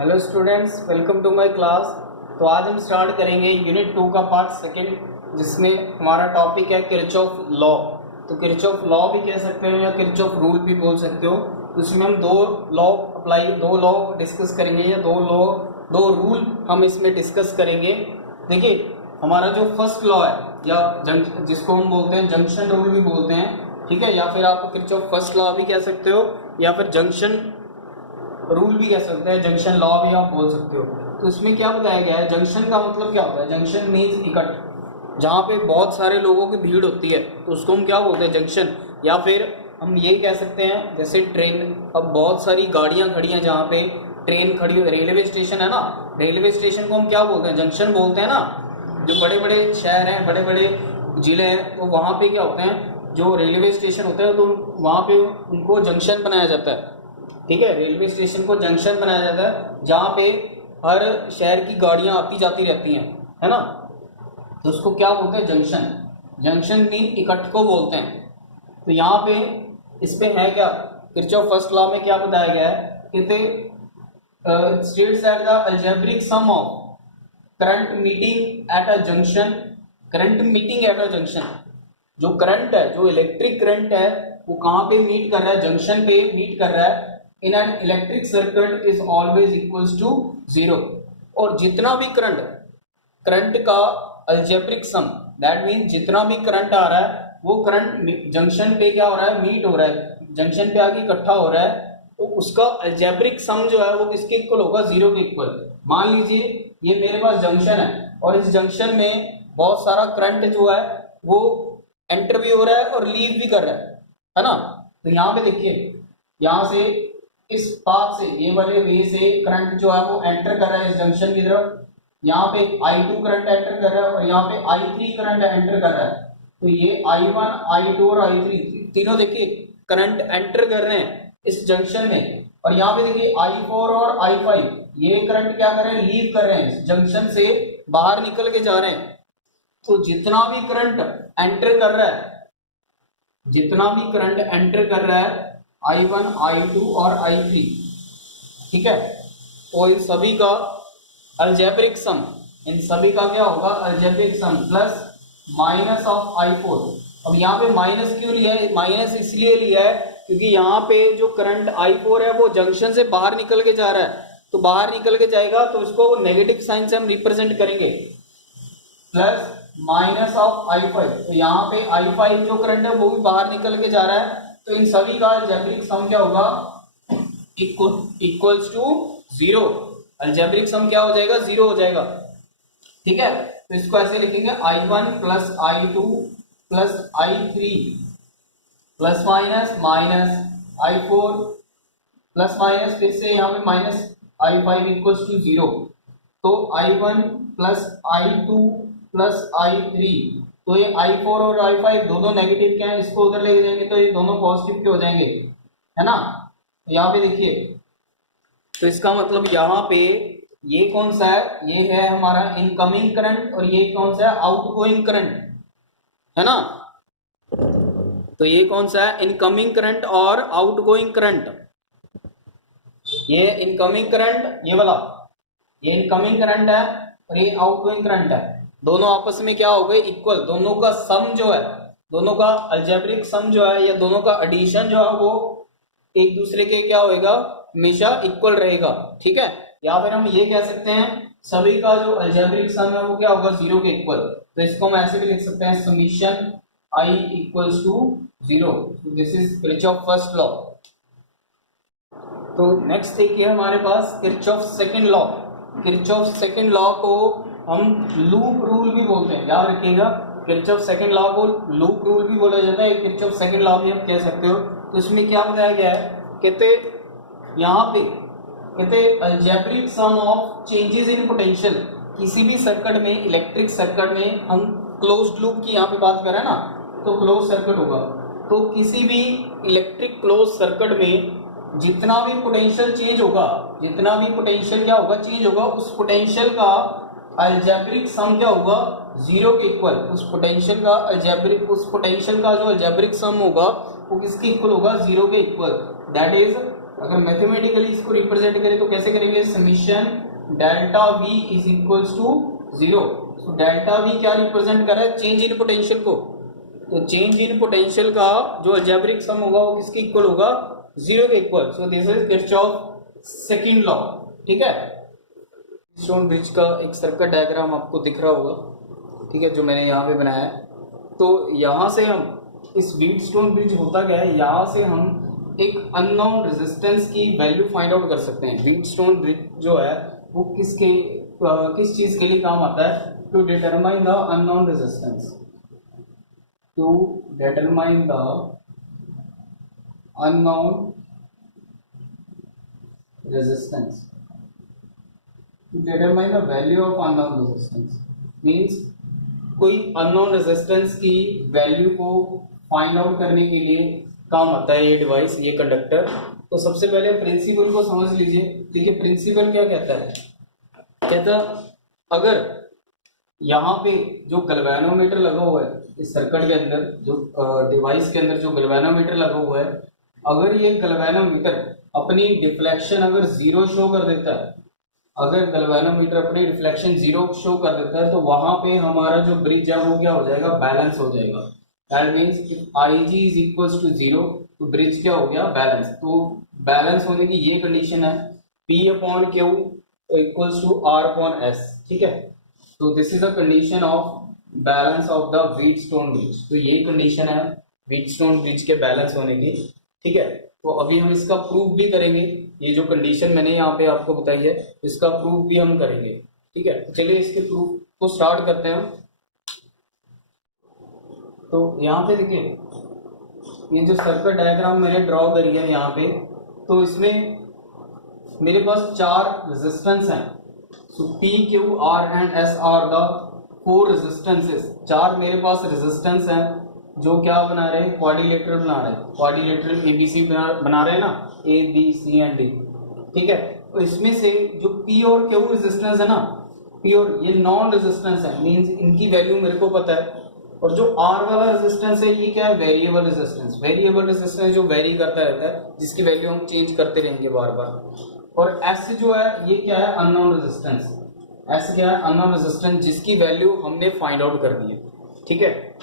Hello students, welcome to my class. तो आज हम स्टार्ट करेंगे यूनिट 2 का पार्ट सेकंड, जिसमें हमारा टॉपिक है किरचॉफ लॉ। तो किरचॉफ लॉ भी कह सकते हो या किरचॉफ रूल भी बोल सकते हो। तो इसमें हम दो लॉ डिस्कस करेंगे या दो रूल हम इसमें डिस्कस करेंगे। देखिए, हमारा जो फर्स्ट लॉ है या जिसको हम बोलते हैं जंक्शन रूल भी बोलते हैं, ठीक है, या फिर आप किरचॉफ फर्स्ट लॉ भी कह सकते हो या फिर जंक्शन रूल भी कह सकते हैं, जंक्शन लॉ भी आप बोल सकते हो। तो इसमें क्या बताया गया है, जंक्शन का मतलब क्या होता है। जंक्शन मीन्स इकट्ठ, जहाँ पे बहुत सारे लोगों की भीड़ होती है तो उसको हम क्या बोलते हैं, जंक्शन। या फिर हम ये कह सकते हैं जैसे ट्रेन, अब बहुत सारी गाड़ियाँ खड़ी हैं जहाँ पे ट्रेन खड़ी हो, रेलवे स्टेशन है ना, रेलवे स्टेशन को हम क्या बोलते हैं, जंक्शन बोलते हैं ना। जो बड़े बड़े शहर हैं, बड़े बड़े जिले हैं, तो वहाँ पे क्या होते हैं, जो रेलवे स्टेशन होते हैं तो वहाँ पे उनको जंक्शन बनाया जाता है। ठीक है, रेलवे स्टेशन को जंक्शन बनाया जाता है जहाँ पे हर शहर की गाड़ियां आती जाती रहती हैं, है ना। तो उसको क्या बोलते हैं, जंक्शन। जंक्शन मीन इकट्ठ को बोलते हैं। तो यहाँ पे इस पे है क्या, किरचॉफ फर्स्ट लॉ में क्या बताया गया है, कहते states that the algebraic sum of current meeting at a junction, current meeting at a junction. जो करंट है, जो इलेक्ट्रिक करंट है, वो कहाँ पे मीट कर रहा है, जंक्शन पे मीट कर रहा है। In an electric circuit is always equals to 0। और जितना भी करंट का अलजेब्रिक सम, दैट मीन जितना भी करंट आ रहा है वो करंट जंक्शन पे क्या हो रहा है, मीट हो रहा है, जंक्शन पे आके इकट्ठा हो रहा है। तो उसका अलजेब्रिक सम जो है वो किसके इक्वल होगा, 0 के इक्वल। मान लीजिए ये मेरे पास जंक्शन है और इस जंक्शन में बहुत सारा करंट जो है वो एंटर भी हो रहा है और लीव भी कर रहा है ना। तो यहाँ पे देखिए, यहाँ से इस पाथ से, ये वाले वे से करंट जो है वो एंटर कर रहा है इस जंक्शन की तरफ। यहाँ पे I2 करंट एंटर कर रहा है और यहाँ पे I3 करंट एंटर कर रहा है। तो ये I1, I2 और I3 तीनों देखिए करंट एंटर कर रहे हैं इस जंक्शन में। और यहाँ पे देखिए I4 और I5 ये करंट क्या कर रहे हैं, लीव कर रहे हैं, इस जंक्शन से बाहर निकल के जा रहे हैं। तो जितना भी करंट एंटर कर रहा है, जितना भी करंट एंटर कर रहा है, I1, I2 और I3, ठीक है, और इन सभी का अलजेब्रिक सम, इन सभी का क्या होगा, algebraic sum plus minus of I4। अब यहाँ पे माइनस क्यों लिया है, माइनस इसलिए लिया है क्योंकि यहाँ पे जो करंट I4 है वो जंक्शन से बाहर निकल के जा रहा है। तो बाहर निकल के जाएगा तो इसको नेगेटिव साइन से हम रिप्रेजेंट करेंगे, प्लस माइनस ऑफ I5। तो यहाँ पे I5 जो करंट है वो भी बाहर निकल के जा रहा है। तो इन सभी का अलजेब्रिक सम क्या होगा, इक्वल्स टू 0। अलजेब्रिक सम क्या हो जाएगा, 0 हो जाएगा। ठीक है, तो इसको ऐसे लिखेंगे I1 plus I2 plus I3 plus minus minus I4 plus minus, फिर से यहाँ पे माइनस I5 इक्वल्स टू 0। तो I1 plus I2 plus I3, तो ये I4 और I5 दोनों नेगेटिव के हैं, इसको उधर लेके जाएंगे तो ये दोनों पॉजिटिव के हो जाएंगे, है ना। तो यहाँ पे देखिए, तो इसका मतलब यहाँ पे ये कौन सा है, ये है हमारा इनकमिंग करंट और ये कौन सा है, आउटगोइंग करंट, है ना। तो ये कौन सा है, इनकमिंग करंट और आउटगोइंग करंट। ये इनकमिंग करंट, ये वाला, ये इनकमिंग करंट है और ये आउटगोइंग करंट है। दोनों आपस में क्या हो गए, इक्वल। दोनों का सम जो है, दोनों का अलजेब्रिक सम जो है या दोनों का एडिशन जो है वो एक दूसरे के क्या होएगा, हमेशा इक्वल रहेगा। ठीक है, या फिर हम ये कह सकते हैं सभी का जो अलजेब्रिक सम है वो क्या होगा, 0 के इक्वल। तो इसको हम ऐसे भी लिख सकते हैं, summation I equals to 0। This is Kirchhoff first law. तो नेक्स्ट देखिए हमारे पास Kirchhoff second law. Kirchhoff second law को हम लूप रूल भी बोलते हैं, याद रखिएगा। किरचॉफ सेकंड लॉ को लूप रूल भी बोला जाता है, किरचॉफ सेकंड लॉ भी आप कह सकते हो। तो इसमें क्या बताया गया है, कहते यहाँ पे कहते algebraic sum of changes in potential. किसी भी सर्किट में, इलेक्ट्रिक सर्किट में, हम क्लोज्ड लूप की यहाँ पे बात कर रहे हैं ना, तो क्लोज सर्किट होगा। तो किसी भी इलेक्ट्रिक क्लोज सर्किट में जितना भी पोटेंशियल चेंज होगा, जितना भी पोटेंशियल क्या होगा, चेंज होगा, उस पोटेंशियल का अलजेब्रिक सम क्या होगा, 0 के इक्वल। उस पोटेंशियल का जो अलजेब्रिक सम होगा वो किसके इक्वल होगा, 0 के इक्वल। दैट इज अगर मैथमेटिकली इसको रिप्रेजेंट करें तो कैसे करेंगे, summation delta V is equals to 0। तो डेल्टा वी क्या रिप्रेजेंट कर रहा है, चेंज इन पोटेंशियल को। तो चेंज इन पोटेंशियल का जो अलजेब्रिक सम होगा वो किसके इक्वल होगा, 0 के equal. So this is Kirchhoff second law. ठीक है, व्हीटस्टोन ब्रिज का एक सर्किट डायग्राम आपको दिख रहा होगा, ठीक है, जो मैंने यहाँ पे बनाया है। तो यहाँ से हम इस व्हीटस्टोन ब्रिज होता क्या है, यहाँ से हम एक अननोन रेजिस्टेंस की वैल्यू फाइंड आउट कर सकते हैं। व्हीटस्टोन ब्रिज जो है वो किस चीज के लिए काम आता है, to determine the unknown resistance, to determine the unknown resistance, to determine the value of unknown resistance means कोई unknown resistance की वैल्यू को फाइंड आउट करने के लिए काम आता है ये डिवाइस, ये कंडक्टर। तो सबसे पहले प्रिंसिपल को समझ लीजिए। देखिए प्रिंसिपल क्या कहता है, कहता अगर यहाँ पे जो गैल्वेनोमीटर लगा हुआ है इस सर्किट के अंदर, जो डिवाइस के अंदर जो गैल्वेनोमीटर लगा हुआ है, अगर ये गैल्वेनोमीटर अपनी डिफ्लेक्शन अगर 0 शो कर देता है, अगर गैल्वेनोमीटर अपनी रिफ्लेक्शन 0 शो कर देता है, तो वहां पे हमारा जो ब्रिज है वो क्या हो जाएगा, बैलेंस हो जाएगा। That means if IG is equals to 0 तो ब्रिज क्या हो गया, बैलेंस। तो बैलेंस होने की ये कंडीशन है P upon Q equals to R upon S। ठीक है, तो this is a condition of balance of the Wheatstone bridge. तो यही कंडीशन है व्हीटस्टोन ब्रिज के बैलेंस होने की। ठीक है, तो अभी हम इसका प्रूफ भी करेंगे, ये जो कंडीशन मैंने यहाँ पे आपको बताई है इसका प्रूफ भी हम करेंगे। ठीक है, तो चलिए इसके प्रूफ को स्टार्ट करते हैं। तो यहाँ पे देखिए ये जो सर्किट डायग्राम मैंने ड्रॉ करी है यहाँ पे, तो इसमें मेरे पास 4 रेजिस्टेंस हैं। So P, Q, R and S are the 4 resistances. 4 मेरे पास रेजिस्टेंस हैं जो क्या बना रहे हैं, क्वाड्रिलेटरल बना रहे हैं, क्वाड्रिलेटरल ABC बना रहे हैं ना, A B C and D। ठीक है, तो इसमें से जो P और Q रेजिस्टेंस है ना, P और ये नॉन रेजिस्टेंस है, मींस इनकी वैल्यू मेरे को पता है। और जो R वाला रेजिस्टेंस है ये क्या है, वेरिएबल रेजिस्टेंस। वेरिएबल रेजिस्टेंस जो वेरी करता रहता है, जिसकी वैल्यू हम चेंज करते रहेंगे बार बार। और S जो है ये क्या है, अननोन रेजिस्टेंस। S क्या है, अननोन रेजिस्टेंस, जिसकी वैल्यू हमने फाइंड आउट कर दी है। ठीक है,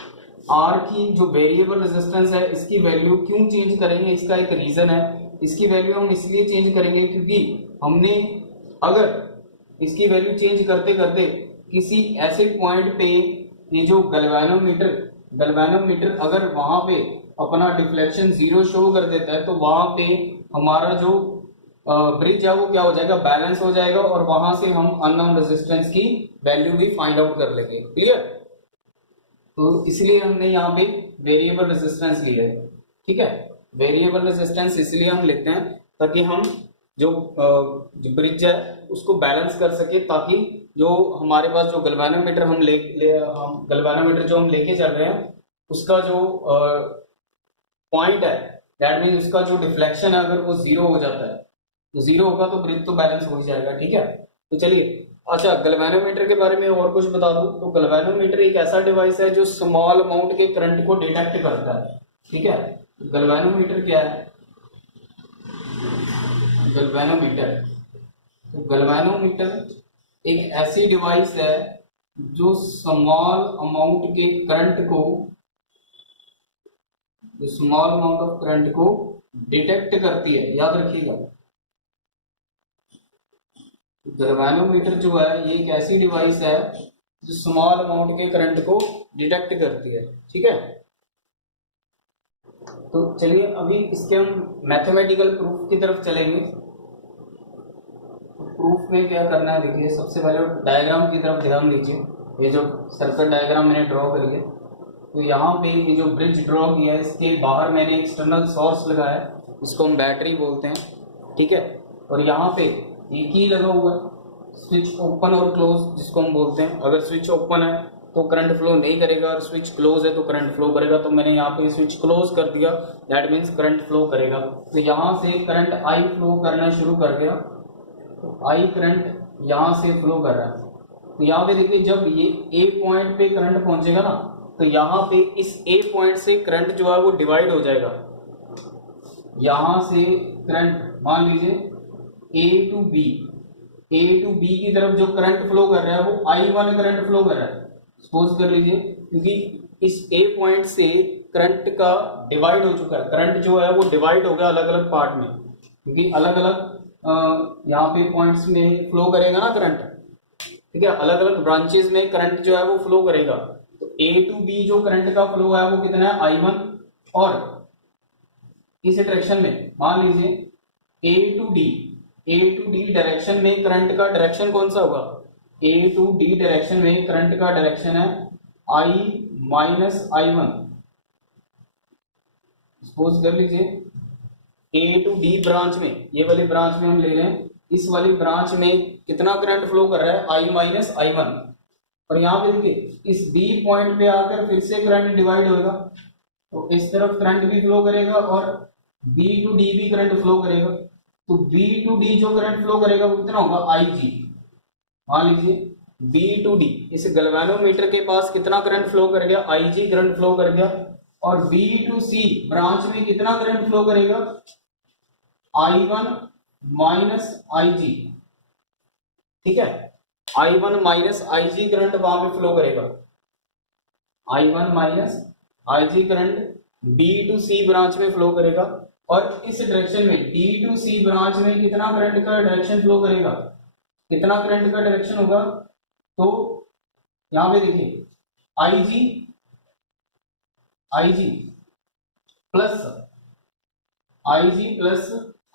R की जो वेरिएबल रेजिस्टेंस है इसकी वैल्यू क्यों चेंज करेंगे, इसका एक रीजन है। इसकी वैल्यू हम इसलिए चेंज करेंगे क्योंकि हमने अगर इसकी वैल्यू चेंज करते करते किसी ऐसे पॉइंट पे ये जो गैल्वेनोमीटर अगर वहां पे अपना डिफ्लेक्शन 0 शो कर देता है, तो वहां पे हमारा जो ब्रिज है वो क्या हो जाएगा, बैलेंस हो जाएगा। और वहां से हम अननोन रेजिस्टेंस की वैल्यू भी फाइंड आउट कर लेंगे। क्लियर, तो इसलिए हमने यहाँ पे वेरिएबल रेजिस्टेंस लिया है। ठीक है, वेरिएबल रेजिस्टेंस इसलिए हम लेते हैं ताकि हम जो ब्रिज है उसको बैलेंस कर सके, ताकि जो हमारे पास जो गैल्वेनोमीटर गैल्वेनोमीटर जो हम लेके चल रहे हैं उसका जो पॉइंट है, दैट मीन उसका जो डिफ्लेक्शन है अगर वो 0 हो जाता है, तो 0 होगा तो ब्रिज तो बैलेंस हो ही जाएगा। ठीक है, तो चलिए, अच्छा गैल्वेनोमीटर के बारे में और कुछ बता दूं तो गैल्वेनोमीटर एक ऐसा डिवाइस है जो स्मॉल अमाउंट के करंट को डिटेक्ट करता है। ठीक है, गैल्वेनोमीटर क्या है, गैल्वेनोमीटर, तो गैल्वेनोमीटर एक ऐसी डिवाइस है जो स्मॉल अमाउंट के करंट को, जो स्मॉल अमाउंट ऑफ करंट को डिटेक्ट करती है। याद रखिएगा, गैल्वेनोमीटर जो है ये एक ऐसी डिवाइस है जो स्मॉल अमाउंट के करंट को डिटेक्ट करती है। ठीक है, तो चलिए अभी इसके हम मैथमेटिकल प्रूफ की तरफ चलेंगे। प्रूफ में क्या करना है, देखिए सबसे पहले डायग्राम की तरफ ध्यान दीजिए। ये जो सर्किट डायग्राम मैंने ड्रॉ करी है, तो यहाँ पे ये जो ब्रिज ड्रॉ किया है इसके बाहर मैंने एक्सटर्नल सोर्स लगाया है, इसको हम बैटरी बोलते हैं। ठीक है, और यहाँ पे ये की लगा हुआ है, स्विच ओपन और क्लोज जिसको हम बोलते हैं। अगर स्विच ओपन है तो करंट फ्लो नहीं करेगा, और स्विच क्लोज है तो करंट फ्लो करेगा। तो मैंने यहाँ पे स्विच क्लोज कर दिया, दैट मीन्स करंट फ्लो करेगा। तो यहाँ से करंट I फ्लो करना शुरू कर गया, तो I करंट यहाँ से फ्लो कर रहा है। तो यहाँ पे देखिए जब ये A पॉइंट पे करंट पहुंचेगा ना, तो यहाँ पे इस A पॉइंट से करंट जो है वो डिवाइड हो जाएगा। यहां से करंट मान लीजिए A to B, A to B की तरफ जो करंट फ्लो कर रहा है वो I1 करंट फ्लो कर रहा है, सपोज कर लीजिए, क्योंकि इस ए पॉइंट से करंट का डिवाइड हो चुका है, करंट जो है वो डिवाइड हो गया अलग अलग पार्ट में, क्योंकि अलग अलग यहाँ पे पॉइंट्स में फ्लो करेगा ना करंट, ठीक है, अलग अलग ब्रांचेस में करंट जो है वो फ्लो करेगा। तो ए टू बी जो करंट का फ्लो है वो कितना है I1, और इस डायरेक्शन में मान लीजिए ए टू डी डायरेक्शन में करंट का डायरेक्शन कौन सा होगा, ए टू डी डायरेक्शन में करंट का डायरेक्शन है I-I1। सपोज कर लीजिए ए टू डी ब्रांच में, ये वाली ब्रांच में हम ले रहे हैं, इस वाली ब्रांच में कितना करंट फ्लो कर रहा है I-I1, और यहाँ पे देखिए इस बी पॉइंट पे आकर फिर से करंट डिवाइड होगा, तो इस तरफ करंट भी फ्लो करेगा और बी टू डी भी करंट फ्लो करेगा। तो बी टू डी जो करंट फ्लो करेगा वो कितना होगा IG। मान लीजिए बी टू डी, इस गैल्वेनोमीटर के पास कितना करंट फ्लो कर गया, IG करंट फ्लो कर गया, और बी टू सी ब्रांच में कितना करंट फ्लो करेगा, I1 माइनस IG, ठीक है, I1 माइनस IG करंट वहां पे फ्लो करेगा, I1 minus IG current B to C branch में फ्लो करेगा, और इस डायरेक्शन में डी टू सी ब्रांच में कितना करंट का डायरेक्शन फ्लो करेगा, कितना करंट का डायरेक्शन होगा, तो यहां पे देखिए IG plus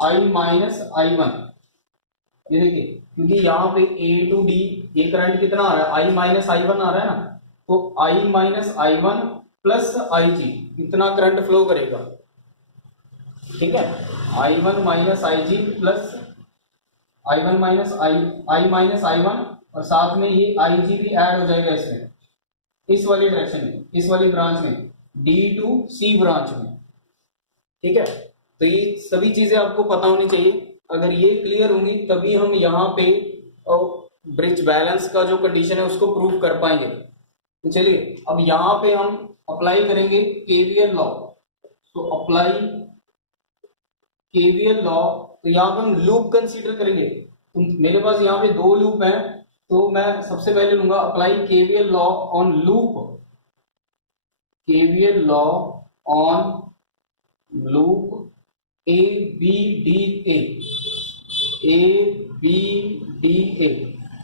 I minus I1, ये देखिए क्योंकि यहाँ पे ए टू डी ये करंट कितना आ रहा है I माइनस I1 आ रहा है ना, तो I minus I1 plus IG इतना करंट फ्लो करेगा, ठीक है, I1 minus IG plus I1 minus I minus I1, और साथ में ये IG भी ऐड हो जाएगा इसमें, इस वाली डायरेक्शन में, इस वाली ब्रांच में, D टू C ब्रांच में, ठीक है। तो ये सभी चीजें आपको पता होनी चाहिए, अगर ये क्लियर होंगी तभी हम यहाँ पे ब्रिज बैलेंस का जो कंडीशन है उसको प्रूव कर पाएंगे। तो चलिए अब यहाँ पे हम अप्लाई करेंगे केवीएल लॉ। तो अप्लाई केवीएल लॉ, तो यहाँ पे हम लूप कंसीडर करेंगे। तो मेरे पास यहाँ पे दो लूप हैं, तो मैं सबसे पहले लूंगा apply KVL law on loop, KVL law on loop A B D A.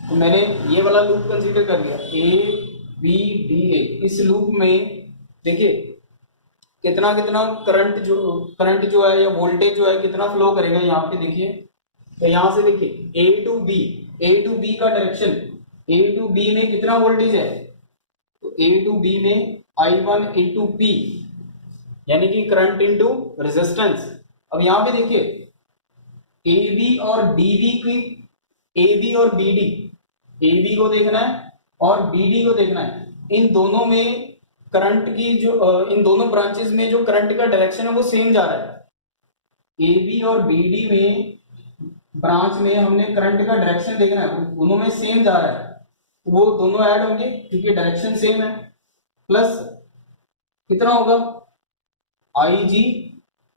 तो मैंने ये वाला लूप कंसीडर कर लिया ABDA। इस लूप में देखिए कितना कितना करंट जो है या वोल्टेज जो है कितना फ्लो करेगा, यहाँ पे देखिए, तो यहाँ से देखिए ए टू बी का डायरेक्शन, ए टू बी में कितना वोल्टेज है, तो ए टू बी में I1 इंटू P, यानी कि करंट इंटू रेजिस्टेंस। अब यहाँ पे देखिए AB और BD, AB को देखना है और BD को देखना है, इन दोनों में करंट की जो इन दोनों ब्रांचेस में जो करंट का डायरेक्शन है वो सेम जा रहा है। AB और BD में ब्रांच में हमने करंट का डायरेक्शन देखना है, दोनों में सेम जा रहा है, वो दोनों ऐड होंगे क्योंकि डायरेक्शन सेम है। प्लस कितना होगा IG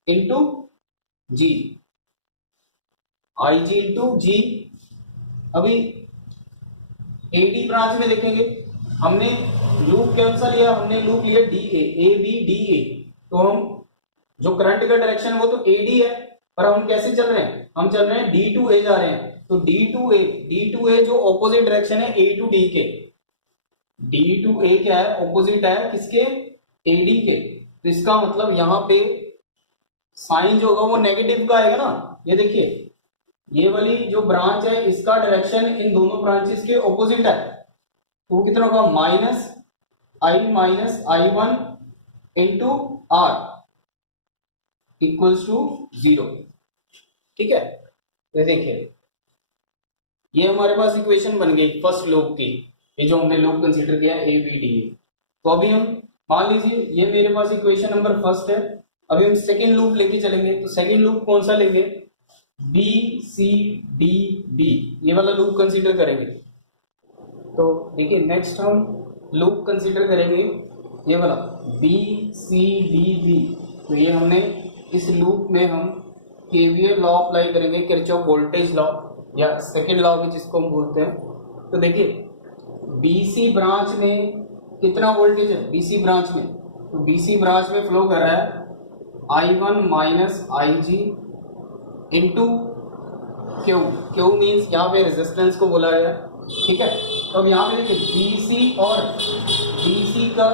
into G, IG into G। अभी AD ब्रांच में देखेंगे, हमने लूप कौन सा लिया, हमने लूप लिया DA, ABDA। तो हम जो करंट का डायरेक्शन वो तो AD है, पर हम कैसे चल रहे हैं, हम चल रहे हैं D टू A जा रहे हैं। तो D टू A जो ऑपोजिट डायरेक्शन है A टू D के, D टू A क्या है, ऑपोजिट है किसके, AD के। तो इसका मतलब यहाँ पे साइन जो होगा वो नेगेटिव का आएगा ना। ये देखिए ये वाली जो ब्रांच है इसका डायरेक्शन इन दोनों ब्रांचेस के ऑपोजिट है, तो वो कितना होगा minus I1 into R equals to 0, ठीक है। तो देखिए ये हमारे पास इक्वेशन बन गई फर्स्ट लूप की, ये जो हमने लूप कंसीडर किया ABD। तो अभी हम मान लीजिए ये मेरे पास इक्वेशन नंबर फर्स्ट है, अभी हम सेकेंड लूप लेके चलेंगे। तो सेकेंड लूप कौन सा लेंगे, BCDB, ये वाला लूप कंसीडर करेंगे। तो देखिए नेक्स्ट हम लूप कंसीडर करेंगे ये वाला BCDB। तो ये हमने इस लूप में हम केवीएल लॉ अप्लाई करेंगे, किरचॉफ वोल्टेज लॉ या सेकंड लॉ भी जिसको हम बोलते हैं। तो देखिए बीसी ब्रांच में कितना वोल्टेज है बीसी ब्रांच में, तो बीसी ब्रांच में फ्लो कर रहा है I1 minus IG into Q. Q means यहाँ पे रेजिस्टेंस को बोला गया, ठीक है। तो अब यहाँ पे देखिए बीसी और डीसी का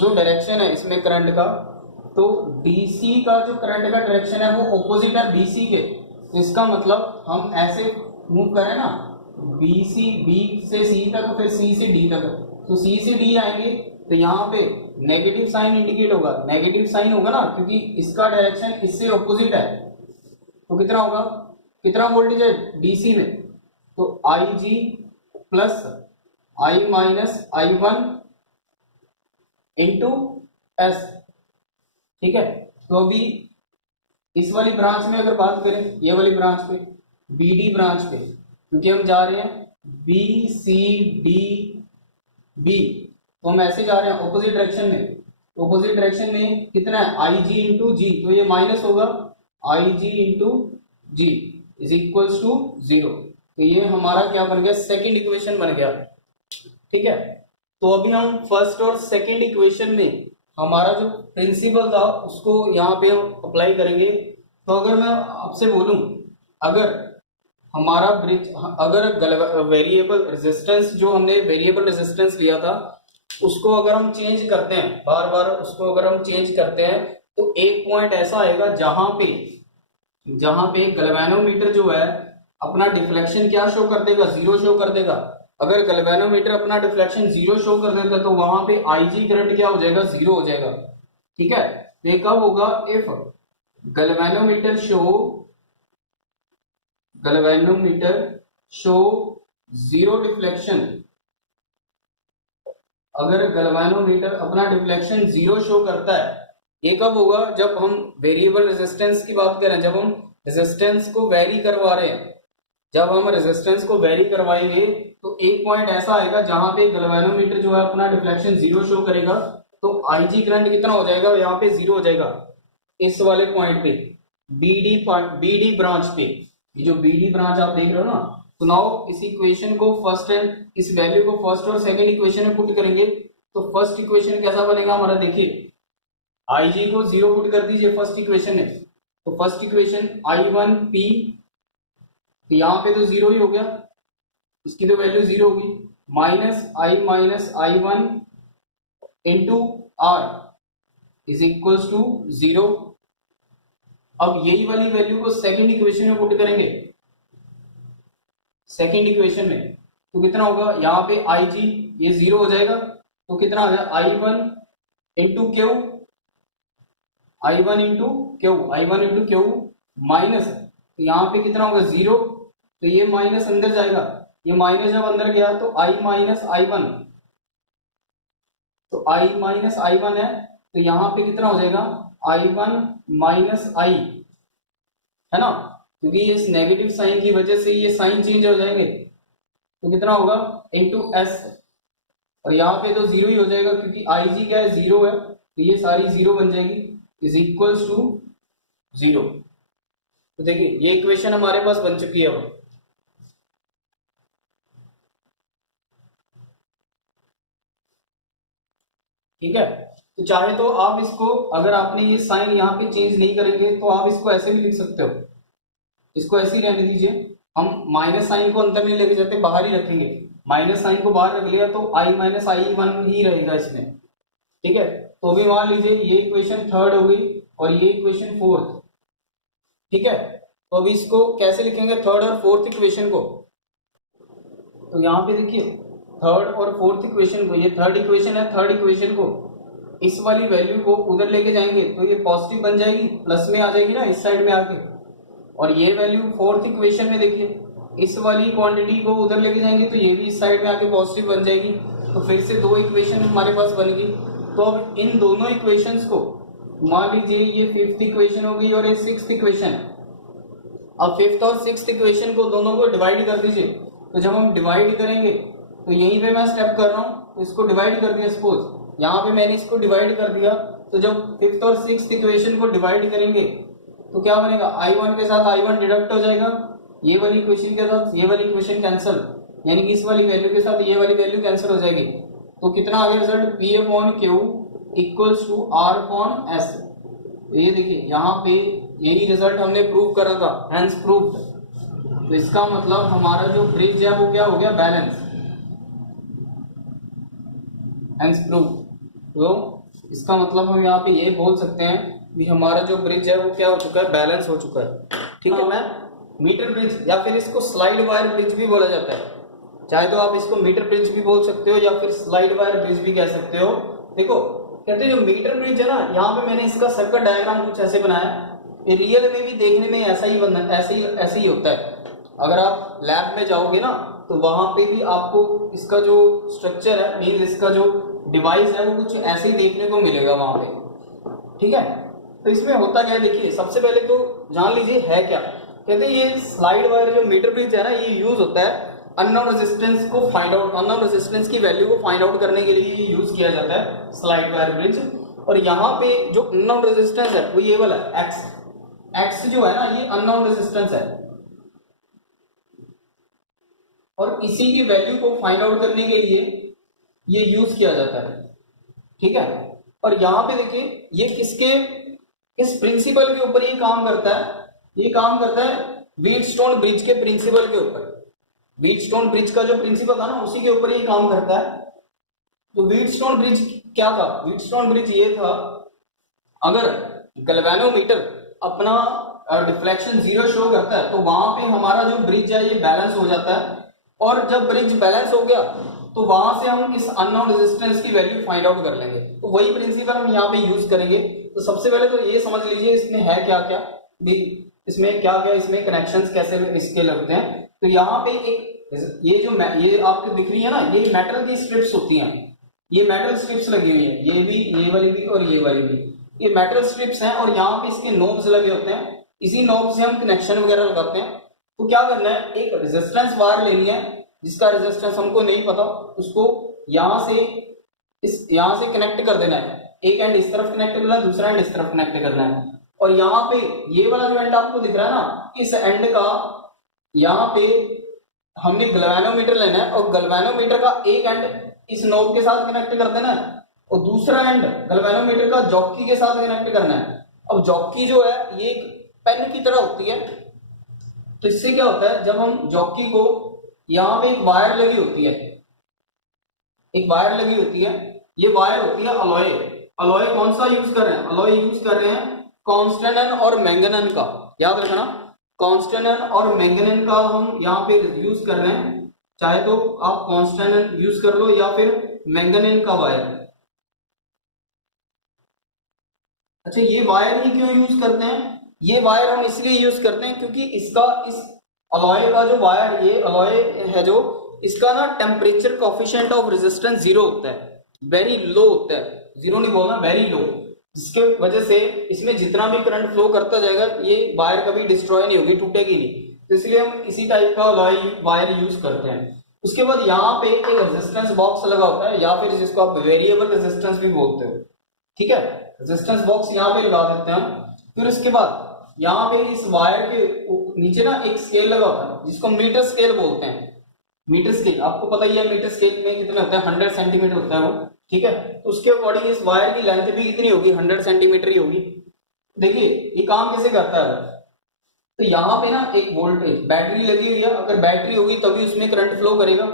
जो डायरेक्शन है इसमें करंट का, तो डीसी का जो करंट का डायरेक्शन है वो ऑपोजिट है बीसी के। तो इसका मतलब हम ऐसे मूव करें ना, बीसी बी से सी तक, फिर सी से डी तक, तो सी से डी आएंगे तो यहाँ पे नेगेटिव साइन इंडिकेट होगा, नेगेटिव साइन होगा ना, क्योंकि इसका डायरेक्शन इससे ऑपोजिट है। तो कितना होगा, कितना वोल्टेज है डीसी में, तो I G plus I minus I one into S, ठीक है। तो अभी इस वाली ब्रांच में अगर बात करें, ये वाली ब्रांच पे, बीडी ब्रांच पे, क्योंकि हम जा रहे हैं बी सी डी बी, तो हम ऐसे जा रहे हैं ऑपोजिट डायरेक्शन में। ऑपोजिट डायरेक्शन में कितना है आई जी इंटू जी, तो ये माइनस होगा I G into G is equals to 0। तो ये हमारा क्या बन गया, सेकंड इक्वेशन बन गया, ठीक है। तो अभी हम फर्स्ट और सेकंड इक्वेशन में हमारा जो प्रिंसिपल था उसको यहाँ पे हम अप्लाई करेंगे। तो अगर मैं आपसे बोलूं, अगर हमारा ब्रिज, अगर वेरिएबल रेजिस्टेंस, जो हमने वेरिएबल रेजिस्टेंस लिया था उसको अगर हम चेंज करते हैं, बार बार उसको अगर हम चेंज करते हैं, तो एक पॉइंट ऐसा आएगा जहां पे गैल्वेनोमीटर जो है अपना डिफ्लेक्शन क्या शो कर देगा, 0 शो कर देगा। अगर गैल्वेनोमीटर अपना डिफ्लेक्शन 0 शो कर देता है तो वहां पे आईजी करंट क्या हो जाएगा, 0 हो जाएगा, ठीक है। ये कब होगा, इफ गैल्वेनोमीटर शो 0 डिफ्लेक्शन। अगर गैल्वेनोमीटर अपना डिफ्लेक्शन 0 शो करता है, ये कब होगा, जब हम वेरिएबल रेजिस्टेंस की बात करें, जब हम रेजिस्टेंस को वेरी करवा रहे हैं। जब हम रेजिस्टेंस को वेरी करवाएंगे तो एक पॉइंट ऐसा आएगा जहां पे गैल्वेनोमीटर जो है अपना डिफ्लेक्शन 0 शो करेगा, तो आईजी करंट कितना हो जाएगा, यहाँ पे 0 हो जाएगा इस वाले पॉइंट पे, बीडी ब्रांच पे। ये जो बीडी ब्रांच आप देख रहे हो ना, तो नाउ इस इक्वेशन को फर्स्ट एंड इस वैल्यू को फर्स्ट और सेकंड इक्वेशन में पुट करेंगे। तो फर्स्ट इक्वेशन कैसा बनेगा हमारा, देखिए IG को 0 पुट कर दीजिए फर्स्ट इक्वेशन में, तो फर्स्ट इक्वेशन I1P, तो यहाँ पे तो 0 ही हो गया, इसकी तो वैल्यू 0 होगी, minus I one into R is equals to 0। अब यही वाली वैल्यू को सेकंड इक्वेशन में पुट करेंगे, सेकंड इक्वेशन में, तो कितना होगा, यहाँ पे IG ये 0 हो जाएगा, तो कितना आ गया I1 into Q, I1 into Q minus, तो यहाँ पे कितना होगा 0, तो ये माइनस अंदर जाएगा, ये माइनस जब अंदर गया तो I माइनस I1, तो I माइनस I1 है, तो यहाँ पे कितना हो जाएगा I1 माइनस I, है ना, क्योंकि इस नेगेटिव साइन की वजह से ये साइन चेंज हो जाएंगे, तो कितना होगा इंटू एस, और यहाँ पे तो 0 ही हो जाएगा क्योंकि IG क्या है 0 है, तो ये सारी 0 बन जाएगी, इज इक्वल्स टू 0। तो देखिए ये इक्वेशन हमारे पास बन चुकी है अब, ठीक है। तो चाहे तो आप इसको, अगर आपने ये साइन यहाँ पे चेंज नहीं करेंगे तो आप इसको ऐसे भी लिख सकते हो, इसको ऐसे ही रहने दीजिए, हम माइनस साइन को अंदर नहीं लेके जाते, बाहर ही रखेंगे, माइनस साइन को बाहर रख लिया तो I माइनस I1 ही रहेगा इसमें, ठीक है। तो भी मान लीजिए ये इक्वेशन थर्ड हो गई और ये इक्वेशन फोर्थ, ठीक है। तो अभी इसको कैसे लिखेंगे थर्ड और फोर्थ इक्वेशन को, तो यहाँ पे देखिए थर्ड और फोर्थ इक्वेशन को, ये थर्ड इक्वेशन है, थर्ड इक्वेशन को इस वाली वैल्यू को उधर लेके जाएंगे तो ये पॉजिटिव बन जाएगी, प्लस में आ जाएगी ना इस साइड में आके, और ये वैल्यू फोर्थ इक्वेशन में देखिए इस वाली क्वांटिटी को उधर लेके जाएंगे तो ये भी इस साइड में आके पॉजिटिव बन जाएगी, तो फिर से 2 इक्वेशन हमारे पास बनेगी। तो अब इन दोनों इक्वेशंस को, मान लीजिए ये फिफ्थ इक्वेशन हो गई और ये सिक्स्थ इक्वेशन, अब फिफ्थ और सिक्स्थ इक्वेशन को दोनों को डिवाइड कर दीजिए। तो जब हम डिवाइड करेंगे तो यहीं पे मैं स्टेप कर रहा हूँ, तो इसको डिवाइड कर दिया, सपोज यहाँ पे मैंने इसको डिवाइड कर दिया, तो जब फिफ्थ और सिक्स्थ इक्वेशन को डिवाइड करेंगे तो क्या बनेगा, I1 के साथ I1 डिडक्ट हो जाएगा, ये वाली इक्वेशन के साथ ये वाली इक्वेशन कैंसिल, यानी कि इस वाली वैल्यू के साथ ये वाली वैल्यू कैंसिल हो जाएगी। तो कितना आ गया result, P upon Q equals to R upon S। ये देखिए यहाँ पे यही रिजल्ट हमने प्रूव करा था, हेंस प्रूव्ड। तो इसका मतलब हमारा जो ब्रिज है वो क्या हो गया, बैलेंस, हेंस प्रूव। तो इसका मतलब हम यहाँ पे ये बोल सकते हैं कि हमारा जो ब्रिज है वो क्या हो चुका है, बैलेंस हो चुका है। ठीक है, मैं मीटर ब्रिज या फिर इसको स्लाइड वायर ब्रिज भी बोला जाता है, चाहे तो आप इसको मीटर ब्रिज भी बोल सकते हो या फिर स्लाइड वायर ब्रिज भी कह सकते हो। देखो कहते हैं जो मीटर ब्रिज है ना, यहाँ पे मैंने इसका सर्किट डायग्राम कुछ ऐसे बनाया, ये रियल में भी देखने में ऐसा ही बनना, ऐसे ही होता है। अगर आप लैब में जाओगे ना तो वहां पे भी आपको इसका जो स्ट्रक्चर है, मीन इसका जो डिवाइस है वो कुछ ऐसे ही देखने को मिलेगा वहां पे। ठीक है, तो इसमें होता क्या है, देखिए सबसे पहले तो जान लीजिए है क्या। कहते हैं ये स्लाइड वायर जो मीटर ब्रिज है ना, ये यूज होता है अननोन रेजिस्टेंस को फाइंड आउट, अननोन रेजिस्टेंस की वैल्यू को फाइंड आउट करने के लिए ये यूज किया जाता है स्लाइड वायर ब्रिज। और यहाँ पे जो अननोन रेजिस्टेंस है वो ये वाला एक्स जो है ना, ये अननोन रेजिस्टेंस है और इसी की वैल्यू को फाइंड आउट करने के लिए ये यूज किया जाता है। ठीक है, और यहाँ पे देखिए ये किस प्रिंसिपल के ऊपर ये काम करता है, ये काम करता है व्हीटस्टोन ब्रिज के प्रिंसिपल के ऊपर। व्हीटस्टोन ब्रिज का जो प्रिंसिपल था ना, उसी के ऊपर ये काम करता है। तो व्हीटस्टोन ब्रिज क्या था, व्हीटस्टोन ब्रिज ये था, अगर गैल्वेनोमीटर अपना डिफ्लेक्शन 0 शो करता है तो वहां पे हमारा जो ब्रिज है ये बैलेंस हो जाता है, और जब ब्रिज बैलेंस हो गया तो वहां से हम इस अननोन रेजिस्टेंस की वैल्यू फाइंड आउट कर लेंगे। तो वही प्रिंसिपल हम यहाँ पे यूज करेंगे। तो सबसे पहले तो ये समझ लीजिए इसमें है क्या क्या, इसमें क्या क्या, इसमें कनेक्शंस कैसे इसके लगते हैं। तो यहाँ पे एक ये आपको दिख रही है ना, ये मेटल की स्ट्रिप्स होती हैं, ये मेटल स्ट्रिप्स लगी हुई है, ये भी, ये वाली भी और ये वाली भी, ये मेटल स्ट्रिप्स हैं और यहाँ पे इसके नोब्स लगे होते हैं। इसी नोब से हम कनेक्शन वगैरह लगाते हैं। तो क्या करना है, एक रेजिस्टेंस वायर लेनी है जिसका रेजिस्टेंस हमको नहीं पता, उसको यहाँ से कनेक्ट कर देना है। एक एंड इस तरफ कनेक्ट करना है, दूसरा एंड इस तरफ कनेक्ट करना है। और यहाँ पे ये वाला जो एंड आपको दिख रहा है ना, इस एंड का यहाँ पे हमने गैल्वेनोमीटर लेना है और गैल्वेनोमीटर का एक एंड इस नोब के साथ कनेक्ट कर देना है और दूसरा एंड गैल्वेनोमीटर का जॉकी के साथ कनेक्ट करना है। अब जॉकी जो है ये एक पेन की तरह होती है। तो इससे क्या होता है, जब हम जॉकी को, यहाँ पे एक वायर लगी होती है, एक वायर लगी होती है, ये वायर होती है अलॉय। अलॉय कौन सा यूज कर रहे हैं, अलॉय यूज कर रहे हैं कॉन्स्टेंन और मैंगनन का, याद रखना कॉन्स्टेंन और मैंगनन का हम यहाँ पे यूज कर रहे हैं। चाहे तो आप कॉन्स्टेंन यूज कर लो या फिर मैंगनन का वायर। अच्छा, ये वायर ही क्यों यूज करते हैं, ये वायर हम इसलिए यूज करते हैं क्योंकि इसका, इस अलॉय का जो वायर, ये अलॉय है जो, इसका ना टेम्परेचर कोफिशिएंट ऑफ रेजिस्टेंस 0 होता है, वेरी लो होता है, 0 नहीं बोलना, वेरी लो, जिसके वजह से इसमें जितना भी करंट फ्लो करता जाएगा ये वायर कभी डिस्ट्रॉय नहीं होगी, टूटेगी नहीं। तो इसलिए हम इसी टाइप का अलॉय वायर यूज करते हैं। उसके बाद यहाँ पे एक रेजिस्टेंस बॉक्स लगा होता है या फिर जिसको आप वेरिएबल रेजिस्टेंस भी बोलते हो। ठीक है, रेजिस्टेंस बॉक्स यहाँ पे लगा देते हैं। फिर उसके बाद यहाँ पे इस वायर के नीचे ना एक स्केल लगा होता है जिसको मीटर स्केल बोलते हैं। मीटर स्केल आपको पता ही है, मीटर स्केल में कितने होते हैं, 100 सेंटीमीटर होता है वो। ठीक है, तो उसके अकॉर्डिंग इस वायर की लेंथ भी कितनी होगी, 100 सेंटीमीटर ही होगी। देखिए ये काम कैसे करता है। तो यहाँ पे ना एक वोल्टेज बैटरी लगी हुई है, अगर बैटरी होगी तभी उसमें करंट फ्लो करेगा,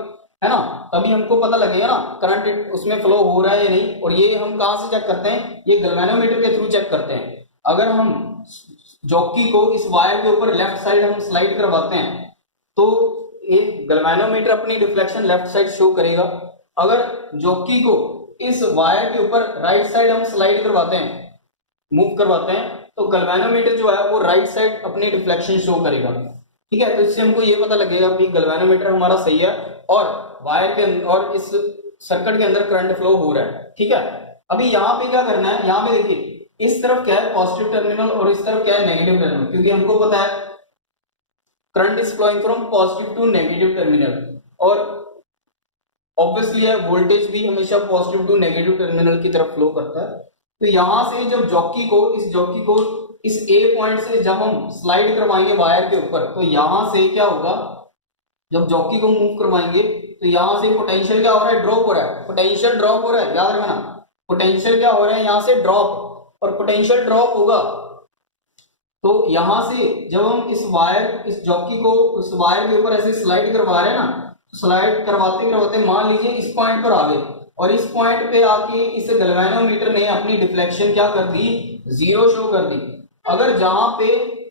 है ना, तभी हमको पता लगेगा ना करंट उसमें फ्लो हो रहा है या नहीं। और ये हम कहाँ से चेक करते हैं, ये गैल्वेनोमीटर के थ्रू चेक करते हैं। अगर हम जॉकी को इस वायर के ऊपर लेफ्ट साइड हम स्लाइड करवाते हैं तो एक गैल्वेनोमीटर अपनी रिफ्लेक्शन लेफ्ट साइड शो करेगा। अगर जॉकी को इस वायर के ऊपर राइट साइड हम स्लाइड करवाते हैं, मूव करवाते हैं, तो गैल्वेनोमीटर जो है वो राइट साइड अपनी रिफ्लेक्शन शो करेगा। ठीक है, तो इससे हमको ये पता लगेगा कि गैल्वेनोमीटर हमारा सही है और वायर के और इस सर्किट के अंदर करंट फ्लो हो रहा है। ठीक है, अभी यहाँ पे क्या करना है, यहाँ पे देखिए इस तरफ क्या है पॉजिटिव टर्मिनल और इस तरफ क्या है नेगेटिव टर्मिनल, क्योंकि हमको पता है current is flowing from positive to negative terminal और ऑब्वियसली है वोल्टेज भी हमेशा पॉजिटिव टू नेगेटिव टर्मिनल की तरफ फ्लो करता है। तो यहां से जब जॉकी को इस ए पॉइंट से जब हम स्लाइड करवाएंगे वायर के ऊपर, तो यहां से क्या होगा, जब जॉकी को मूव करवाएंगे तो यहां से पोटेंशियल क्या हो रहा है, ड्रॉप हो रहा है, पोटेंशियल ड्रॉप हो रहा है, याद रखना पोटेंशियल क्या हो रहा है यहां से ड्रॉप, और पोटेंशियल ड्रॉप होगा तो यहां से जब हम इस जॉकी को उस वायर के ऊपर ऐसे स्लाइड करवा रहे हैं ना, तो स्लाइड करवाते करवाते मान लीजिए इस पॉइंट पर आ गए, और इस पॉइंट पे आके इस गैल्वेनोमीटर ने अपनी डिफ्लेक्शन क्या कर दी, जीरो शो कर दी। अगर जहां पे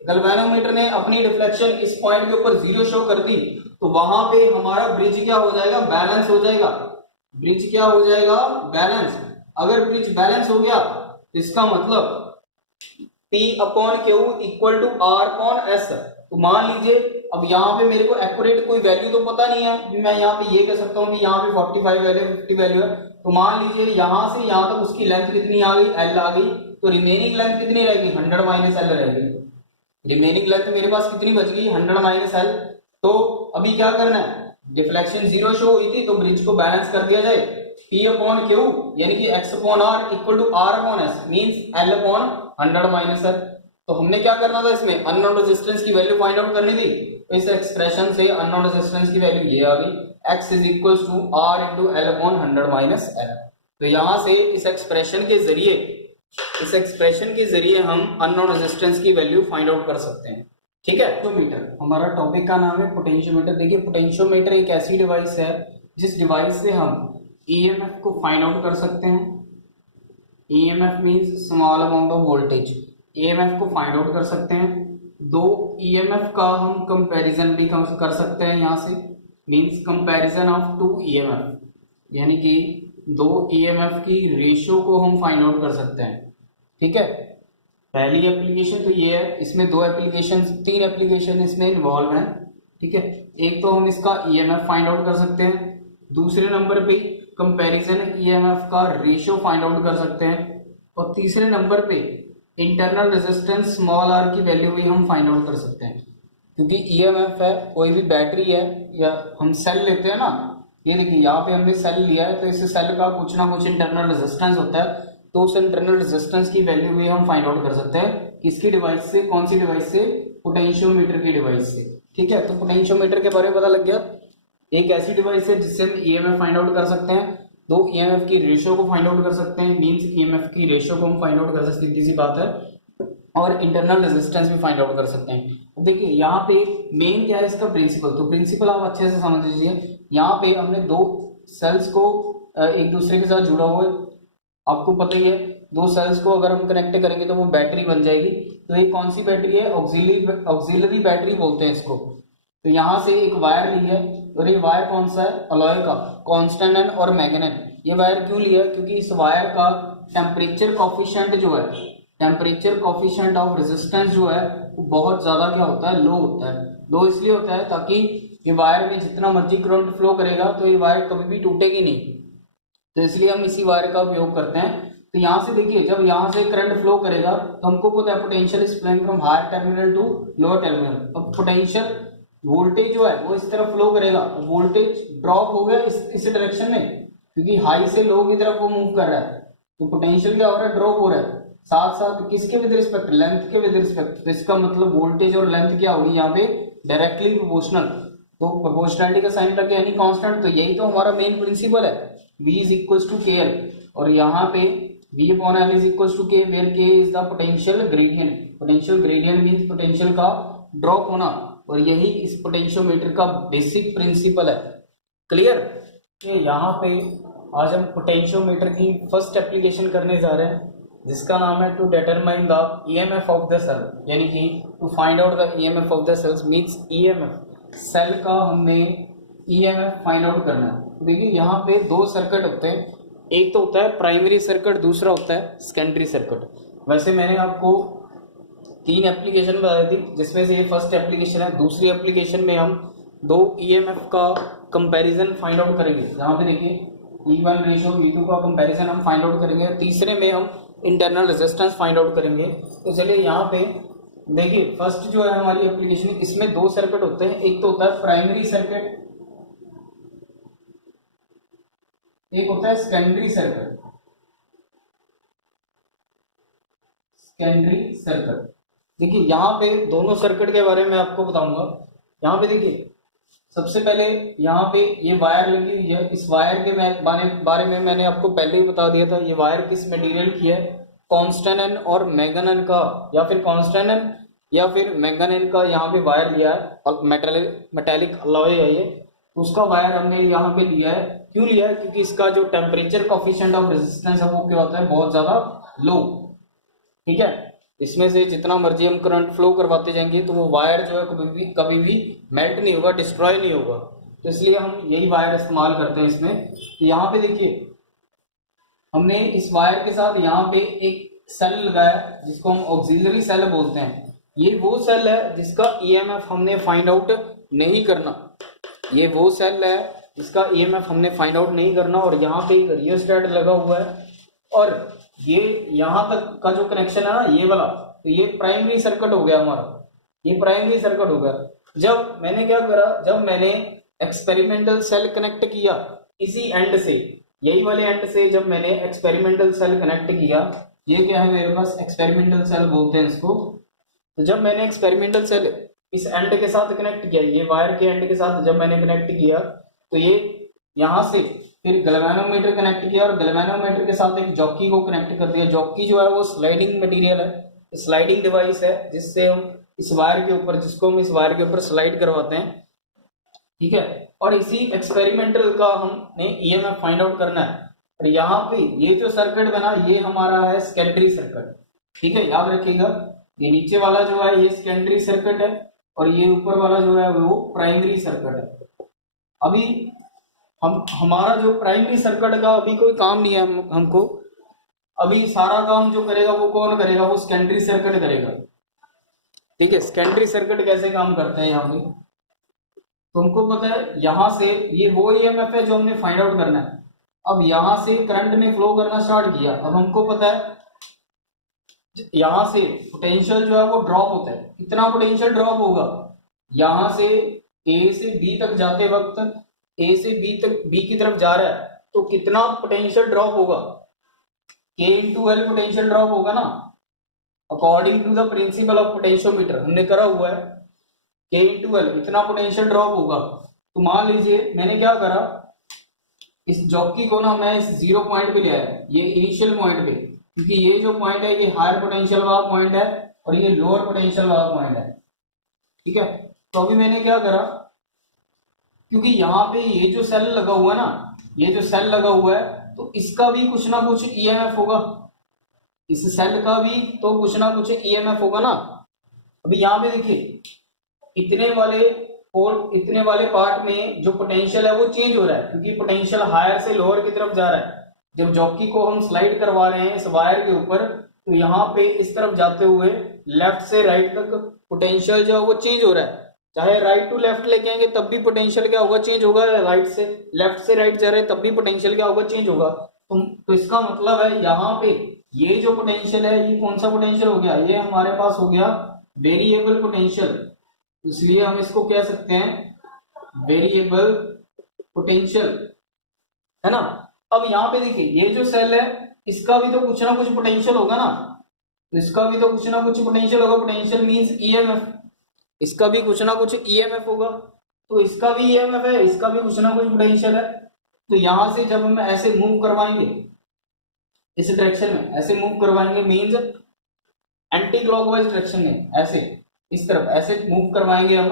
गैल्वेनोमीटर ने अपनी डिफ्लेक्शन इस पॉइंट के ऊपर जीरो शो कर दी, तो वहां पे हमारा ब्रिज क्या हो जाएगा, बैलेंस हो जाएगा। ब्रिज क्या हो जाएगा, बैलेंस। अगर ब्रिज बैलेंस हो गया तो इसका मतलब P upon Q equal to R upon S. तो मान लीजिए अब यहाँ पे मेरे को एक्यूरेट कोई वैल्यू तो पता नहीं है, मैं यहाँ पे ये कह सकता हूँ कि यहाँ पे 45 वैल्यू 50 वैल्यू है, तो मान लीजिए यहाँ से यहाँ तक उसकी लेंथ कितनी आ गई, एल आ गई, तो रिमेनिंग लेंथ कितनी रहेगी, 100 माइनस एल रहेगी। रिमेनिंग लेंथ मेरे पास कितनी बच गई, 100 माइनस एल। तो अभी क्या करना है, डिफ्लेक्शन जीरो शो हुई थी तो ब्रिज को बैलेंस कर दिया जाए, P अपॉन क्यू यानी कि x upon R equal to R upon S means L upon 100 minus L. तो हमने क्या करना था, इसमें अननोन रेजिस्टेंस की वैल्यू फाइंड आउट करनी थी, तो इस एक्सप्रेशन से अननोन रेजिस्टेंस की वैल्यू ये आ गई, x is equal to R into L upon 100 minus L. तो यहां से इस एक्सप्रेशन के जरिए हम अननोन रेजिस्टेंस की वैल्यू फाइंड आउट कर सकते हैं। ठीक है, पोटेंशियोमीटर हमारा टॉपिक का नाम है पोटेंशियोमीटर। देखिए पोटेंशियोमीटर एक ऐसी डिवाइस है जिस डिवाइस से हम ईएमएफ को फाइंड आउट कर सकते हैं। EMF means small amount of voltage, EMF को फाइंड आउट कर सकते हैं। दो ईएमएफ का हम कंपैरिजन भी कर सकते हैं, यहां से means comparison of two EMF, यानी कि दो ईएमएफ की रेशियो को हम फाइंड आउट कर सकते हैं। ठीक है, पहली एप्लीकेशन तो ये है, इसमें तीन एप्लीकेशन इसमें इन्वॉल्व हैं। ठीक है, एक तो हम इसका ईएमएफ फाइंड आउट कर सकते हैं, दूसरे नंबर पे कंपैरिजन ईएमएफ का रेशियो फाइंड आउट कर सकते हैं, और तीसरे नंबर पे इंटरनल रेजिस्टेंस स्मॉल आर की वैल्यू भी हम फाइंड आउट कर सकते हैं। क्योंकि ईएमएफ है, कोई भी बैटरी है या हम सेल लेते हैं ना, ये देखिए यहाँ पे हमने सेल लिया है, तो इस सेल का कुछ ना कुछ इंटरनल रेजिस्टेंस होता है, तो उस इंटरनल रेजिस्टेंस की वैल्यू भी हम फाइंड आउट कर सकते हैं। किसकी डिवाइस से, कौन सी डिवाइस से, पोटेंशियोमीटर की डिवाइस से। ठीक है, तो पोटेंशियोमीटर के बारे में पता लग गया, एक ऐसी डिवाइस है जिससे हम ईएमएफ फाइंड आउट कर सकते हैं, दो ईएमएफ की रेशियो को फाइंड आउट कर सकते हैं, मींस ईएमएफ की रेशियो को हम फाइंड आउट कर सकते हैं, सीधी सी बात है, और इंटरनल रेजिस्टेंस भी फाइंड आउट कर सकते हैं। देखिए यहाँ पे मेन क्या है इसका प्रिंसिपल, तो प्रिंसिपल आप अच्छे से समझ लीजिए। यहाँ पे हमने दो सेल्स को एक दूसरे के साथ जुड़ा हुआ है, आपको पता ही है, दो सेल्स को अगर हम कनेक्ट करेंगे तो वो बैटरी बन जाएगी। तो ये कौन सी बैटरी है, ऑक्सिलरी बैटरी बोलते हैं इसको। तो यहाँ से एक वायर ली है, और ये वायर कौन सा है, अलॉय का, कॉन्स्टेंट और मैग्नेट। ये वायर क्यों लिया, क्योंकि इस वायर का टेम्परेचर कॉफिशिएंट जो है, टेम्परेचर कॉफिशिएंट ऑफ रेजिस्टेंस जो है वो बहुत ज्यादा क्या होता है, लो होता है। लो इसलिए होता है ताकि ये वायर में जितना मर्जी करंट फ्लो करेगा तो ये वायर कभी भी टूटेगी नहीं, तो इसलिए हम इसी वायर का उपयोग करते हैं। तो यहाँ से देखिए, जब यहाँ से करंट फ्लो करेगा तो हमको पता है potential is flowing from higher terminal to lower terminal. अब पोटेंशियल वोल्टेज जो है वो इस तरफ फ्लो करेगा, वोल्टेज ड्रॉप हो गया इस डायरेक्शन में, क्योंकि हाई से लो की तरफ वो मूव कर रहा है, तो पोटेंशियल क्या हो रहा है, ड्रॉप हो रहा है। साथ साथ किसके विद रिस्पेक्ट, लेंथ के विद रिस्पेक्ट, तो इसका मतलब वोल्टेज और लेंथ क्या होगी यहाँ पे, डायरेक्टली प्रोपोर्शनल। तो प्रोपोर्शनलिटी का साइन लगे यानी कांस्टेंट, तो यही तो हमारा मेन प्रिंसिपल है, V is equals to KL, और यहाँ पे V upon L is equals to K, where K is the potential gradient. Potential gradient means potential का ड्रॉप होना, और यही इस पोटेंशियोमीटर का बेसिक प्रिंसिपल है। क्लियर। यहाँ पे आज हम पोटेंशियोमीटर की फर्स्ट एप्लीकेशन करने जा रहे हैं, जिसका नाम है to determine the EMF of the cell, यानी कि to find out the EMF of the cells means EMF, cell का हमने ईएमएफ फाइंड आउट करना है। देखिए यहाँ पे दो सर्किट होते हैं, एक तो होता है प्राइमरी सर्किट, दूसरा होता है सेकेंडरी सर्किट। वैसे मैंने आपको तीन एप्लीकेशन बताई थी, जिसमें से ये फर्स्ट एप्लीकेशन है। दूसरी एप्लीकेशन में हम दो ईएमएफ का कंपैरिजन फाइंड आउट करेंगे, यहाँ पे देखिए E1 रेशियो E2 का कंपैरिजन हम फाइंड आउट करेंगे। तीसरे में हम इंटरनल रेजिस्टेंस फाइंड आउट करेंगे। तो चलिए यहाँ पे देखिए, फर्स्ट जो है हमारी एप्लीकेशन, इसमें दो सर्किट होते हैं, एक तो होता है प्राइमरी सर्किट, एक होता है सेकेंडरी सर्किट। Secondary circuit. देखिए यहाँ पे दोनों सर्किट के बारे में आपको बताऊंगा। यहाँ पे देखिए सबसे पहले यहाँ पे ये वायर लगी हुई है, इस वायर के बारे में मैंने आपको पहले ही बता दिया था। ये वायर किस मटेरियल की है, कॉन्स्टेंन और मैंगनीज का, या फिर कॉन्स्टेंन या फिर मैंगनीज का यहाँ पे वायर लिया है, और मेटेलिक अलॉय है ये, उसका वायर हमने यहाँ पे लिया है। क्यों लिया है? क्योंकि इसका जो टेम्परेचर कोफिशिएंट ऑफ रेजिस्टेंस है वो क्या होता है, बहुत ज्यादा लो। ठीक है, इसमें से जितना मर्जी हम करंट फ्लो करवाते जाएंगे तो वो वायर जो है कभी भी मेल्ट नहीं होगा, डिस्ट्रॉय नहीं होगा। तो इसलिए हम यही वायर इस्तेमाल करते हैं इसमें। तो यहाँ पे देखिए हमने इस वायर के साथ यहाँ पे एक सेल लगाया जिसको हम ऑक्सिलरी सेल बोलते हैं। ये वो सेल है जिसका ईएमएफ हमने फाइंड आउट नहीं करना। ये वो सेल है जिसका ईएमएफ हमने फाइंड आउट नहीं करना। और यहाँ पे एक रियोस्टेट लगा हुआ है, और ये यहाँ तक का जो कनेक्शन है ना, ये वाला, तो ये प्राइमरी सर्किट हो गया हमारा, ये प्राइमरी सर्किट हो गया। जब मैंने क्या करा, जब मैंने एक्सपेरिमेंटल सेल कनेक्ट किया इसी एंड से, यही वाले एंड से जब मैंने एक्सपेरिमेंटल सेल कनेक्ट किया, ये क्या है मेरे पास, एक्सपेरिमेंटल सेल बोलते हैं इसको। तो जब मैंने एक्सपेरिमेंटल सेल इस एंड के साथ कनेक्ट किया, ये वायर के एंड के साथ जब मैंने कनेक्ट किया, तो ये यहाँ से फिर गैल्वेनोमीटर कनेक्ट किया, और गैल्वेनोमीटर के साथ एक जॉकी को कनेक्ट कर दिया। जॉकी जो है वो स्लाइडिंग मटेरियल है, स्लाइडिंग डिवाइस है, जिससे हम इस वायर के ऊपर, जिसको हम इस वायर के ऊपर स्लाइड करवाते हैं। ठीक है, और इसी एक्सपेरिमेंटल का हमने ईएमएफ फाइंड आउट करना है। और यहाँ पे ये जो सर्किट बना, ये हमारा है सेकेंडरी सर्किट। ठीक है, याद रखिएगा, ये नीचे वाला जो है ये सेकेंडरी सर्किट है, और ये ऊपर वाला जो है वो प्राइमरी सर्किट है। अभी हमारा जो प्राइमरी सर्किट का अभी कोई काम नहीं है, हमको अभी सारा काम जो करेगा वो कौन करेगा, वो सेकेंडरी सर्किट करेगा। ठीक है, सेकेंडरी सर्किट कैसे काम करते हैं यहाँ पे तुमको पता है। यहाँ से ये वो ईएमएफ है जो हमने फाइंड आउट करना है। अब यहाँ से करंट ने फ्लो करना स्टार्ट किया। अब हमको पता है यहाँ से पोटेंशियल जो है वो ड्रॉप होता है। कितना पोटेंशियल ड्रॉप होगा, यहाँ से ए से बी तक जाते वक्त, ए से बी तक, बी की तरफ जा रहा है तो कितना पोटेंशियल ड्रॉप होगा, K into L potential drop होगा ना, according to the principle of potentiometer हमने करा हुआ है। K इंटू एल इतना पोटेंशियल ड्रॉप होगा। तो मान लीजिए मैंने क्या करा, इस जॉकी को ना मैं इस 0 पॉइंट पे ले आया, ये इनिशियल पॉइंट पे, क्योंकि ये जो पॉइंट है ये हायर पोटेंशियल वाला पॉइंट है और ये लोअर पोटेंशियल वाला पॉइंट है। ठीक है, तो अभी मैंने क्या करा, क्योंकि यहाँ पे ये जो सेल लगा हुआ है ना, ये जो सेल लगा हुआ है, तो इसका भी कुछ ना कुछ ईएमएफ होगा, इस सेल का भी तो कुछ ना कुछ ईएमएफ होगा ना। अभी यहाँ पे देखिए इतने वाले पार्ट में जो पोटेंशियल है वो चेंज हो रहा है, क्योंकि पोटेंशियल हायर से लोअर की तरफ जा रहा है। जब जॉकी को हम स्लाइड करवा रहे हैं इस वायर के ऊपर, तो यहाँ पे इस तरफ जाते हुए लेफ्ट से राइट तक पोटेंशियल जो है वो चेंज हो रहा है। चाहे राइट टू लेफ्ट लेके आएंगे तब भी पोटेंशियल क्या होगा, चेंज होगा। राइट से लेफ्ट से राइट जा रहे हैं तब भी पोटेंशियल क्या होगा, चेंज होगा। तो इसका मतलब है यहाँ पे ये जो पोटेंशियल है ये कौन सा पोटेंशियल हो गया, ये हमारे पास हो गया वेरिएबल पोटेंशियल। इसलिए हम इसको कह सकते हैं वेरिएबल पोटेंशियल, है ना। अब यहाँ पे देखिए ये जो सेल है इसका भी तो कुछ ना कुछ पोटेंशियल होगा ना, तो इसका भी तो कुछ ना कुछ पोटेंशियल होगा। पोटेंशियल मींस ईएमएफ, इसका भी कुछ ना कुछ ईएमएफ होगा, तो इसका भी ईएमएफ है, इसका भी कुछ ना कुछ पोटेंशियल है। तो यहां से जब हम ऐसे मूव करवाएंगे इस डायरेक्शन में, ऐसे मूव करवाएंगे मींस एंटी क्लॉकवाइज डायरेक्शन में, ऐसे इस तरफ ऐसे मूव करवाएंगे हम,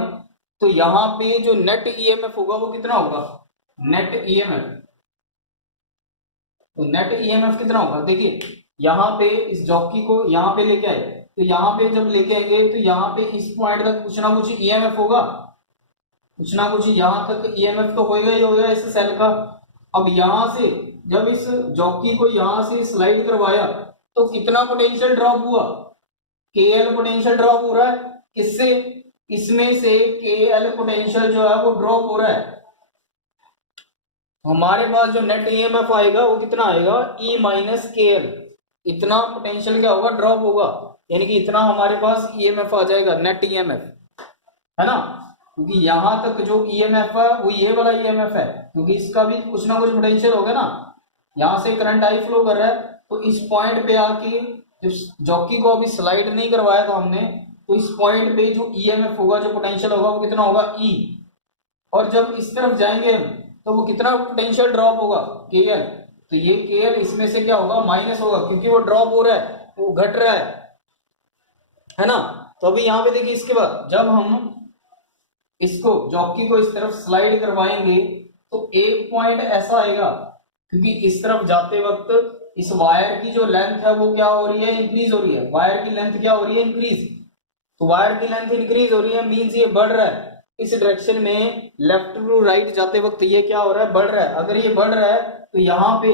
तो यहाँ पे जो नेट ईएमएफ होगा वो कितना होगा, नेट ईएमएफ। तो नेट ईएमएफ कितना होगा, देखिए यहाँ पे इस जॉकी को यहाँ पे लेके आए, तो यहाँ पे जब लेके आएंगे तो यहाँ पे इस पॉइंट तक कुछ ना कुछ ईएमएफ होगा, कुछ ना कुछ यहाँ तक ईएमएफ तो होगा ही होगा इस सेल का। अब यहाँ से जब इस जॉकी को यहाँ से स्लाइड करवाया तो कितना पोटेंशियल ड्रॉप हुआ, KL पोटेंशियल ड्रॉप हो रहा है, किससे, इसमें से KL पोटेंशियल जो है वो ड्रॉप हो रहा है। हमारे पास जो नेट ईएमएफ आएगा वो कितना आएगा, E माइनस KL, इतना पोटेंशियल क्या होगा, ड्रॉप होगा, यानी कि इतना हमारे पास ईएमएफ आ जाएगा, नेट ईएमएफ, है ना। क्योंकि यहां तक जो ईएमएफ है वो ये वाला ईएमएफ है, क्योंकि इसका भी कुछ ना कुछ पोटेंशियल होगा ना। यहां से करंट आई फ्लो कर रहा है, तो इस पॉइंट पे आके जॉकी को अभी स्लाइड नहीं करवाया था हमने, तो इस पॉइंट पे जो ईएमएफ होगा, जो पोटेंशियल होगा वो कितना होगा ई, और जब इस तरफ जाएंगे हम तो वो कितना पोटेंशियल ड्रॉप होगा के एल, तो ये के एल इसमें से क्या होगा माइनस होगा, क्योंकि वो ड्रॉप हो रहा है, वो घट रहा है ना। तो अभी यहाँ पे देखिए इसके बाद जब हम इसको जॉकी को इस तरफ स्लाइड करवाएंगे तो एक पॉइंट ऐसा आएगा, क्योंकि इस तरफ जाते वक्त इस वायर की जो लेंथ है वो क्या हो रही है, इंक्रीज हो रही है, वायर की लेंथ क्या हो रही है, इंक्रीज, तो वायर की लेंथ इंक्रीज हो रही है मींस ये बढ़ रहा है इस डायरेक्शन में, लेफ्ट टू राइट जाते वक्त ये क्या हो रहा है, बढ़ रहा है। अगर ये बढ़ रहा है तो यहाँ पे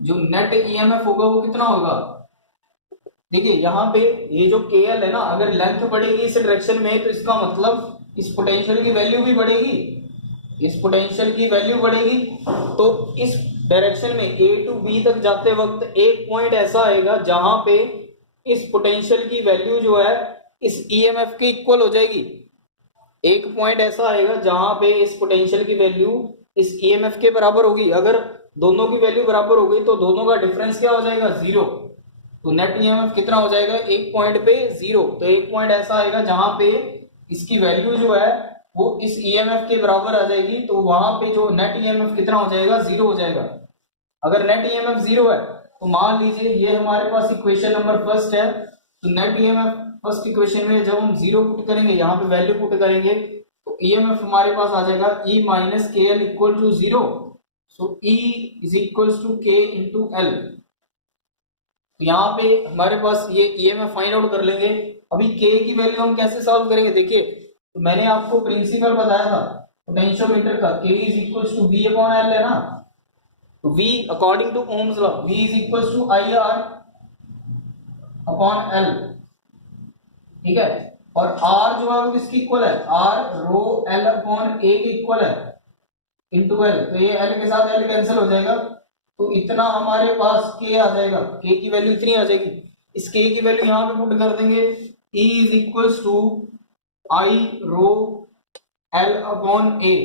जो नेट ईएमएफ होगा वो कितना होगा, देखिए यहाँ पे ये जो के एल है ना, अगर लेंथ बढ़ेगी इस डायरेक्शन में तो इसका मतलब इस पोटेंशियल की वैल्यू भी बढ़ेगी, इस पोटेंशियल की वैल्यू बढ़ेगी। तो इस डायरेक्शन में ए टू बी तक जाते वक्त एक पॉइंट ऐसा आएगा जहां पे इस पोटेंशियल की वैल्यू जो है इस ईएमएफ के इक्वल हो जाएगी। एक पॉइंट ऐसा आएगा जहां पे इस पोटेंशियल की वैल्यू इस ईएमएफ के बराबर होगी। अगर दोनों की वैल्यू बराबर हो गई तो दोनों का डिफरेंस क्या हो जाएगा, जीरो। तो नेट ईएमएफ कितना हो जाएगा, एक पॉइंट पे जीरो। तो एक पॉइंट ऐसा आएगा जहां पे इसकी वैल्यू जो है वो इस ईएमएफ के बराबर आ जाएगी, तो वहां पे जो नेट ईएमएफ कितना हो जाएगा, जीरो हो जाएगा। अगर नेट ईएमएफ जीरो है तो मान लीजिए ये हमारे पास इक्वेशन नंबर फर्स्ट है, तो नेट ईएमएफ फर्स्ट इक्वेशन में जब हम जीरो पुट करेंगे, यहाँ पे वैल्यू पुट करेंगे, तो ईएमएफ हमारे पास आ जाएगा E minus K L equal to zero. So E is equal to K into L. यहाँ पे हमारे पास ये ईएमएफ फाइंड आउट कर लेंगे। अभी के की वैल्यू हम कैसे सॉल्व करेंगे, देखिए तो मैंने आपको प्रिंसिपल बताया था पोटेंशियोमीटर का, K is equal to V upon L है ना, तो V according to Ohm's law V is equal to I R upon L, ठीक है। और R जो है वो किसकी इक्वल है, R rho L upon A के इक्वल है इंटू एल, तो ये L के साथ L कैंसिल हो जाएगा, तो इतना हमारे पास K आ जाएगा, K की वैल्यू इतनी आ जाएगी। इस K की वैल्यू यहाँ पे पुट कर देंगे, E is equal to I rho L upon A,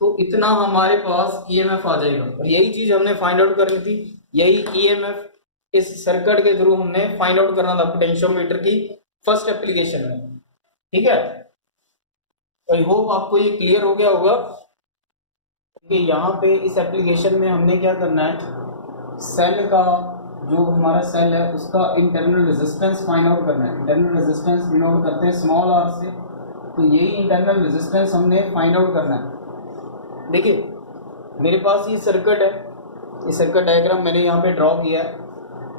तो इतना हमारे पास ईएमएफ आ जाएगा। और यही चीज हमने फाइंड आउट करनी थी, यही ईएमएफ इस सर्किट के थ्रू हमने फाइंड आउट करना था पोटेंशियोमीटर की फर्स्ट एप्लीकेशन में, ठीक है। आई होप आपको ये क्लियर हो गया होगा कि यहाँ पे इस एप्लीकेशन में हमने क्या करना है, सेल का जो हमारा सेल है उसका इंटरनल रेजिस्टेंस फाइंड आउट करना है। इंटरनल रेजिस्टेंस डिनोट करते हैं स्मॉल आर से, तो यही इंटरनल रेजिस्टेंस हमने फाइंड आउट करना है। देखिए मेरे पास ये सर्किट है, ये सर्किट डायग्राम मैंने यहाँ पे ड्रॉ किया है।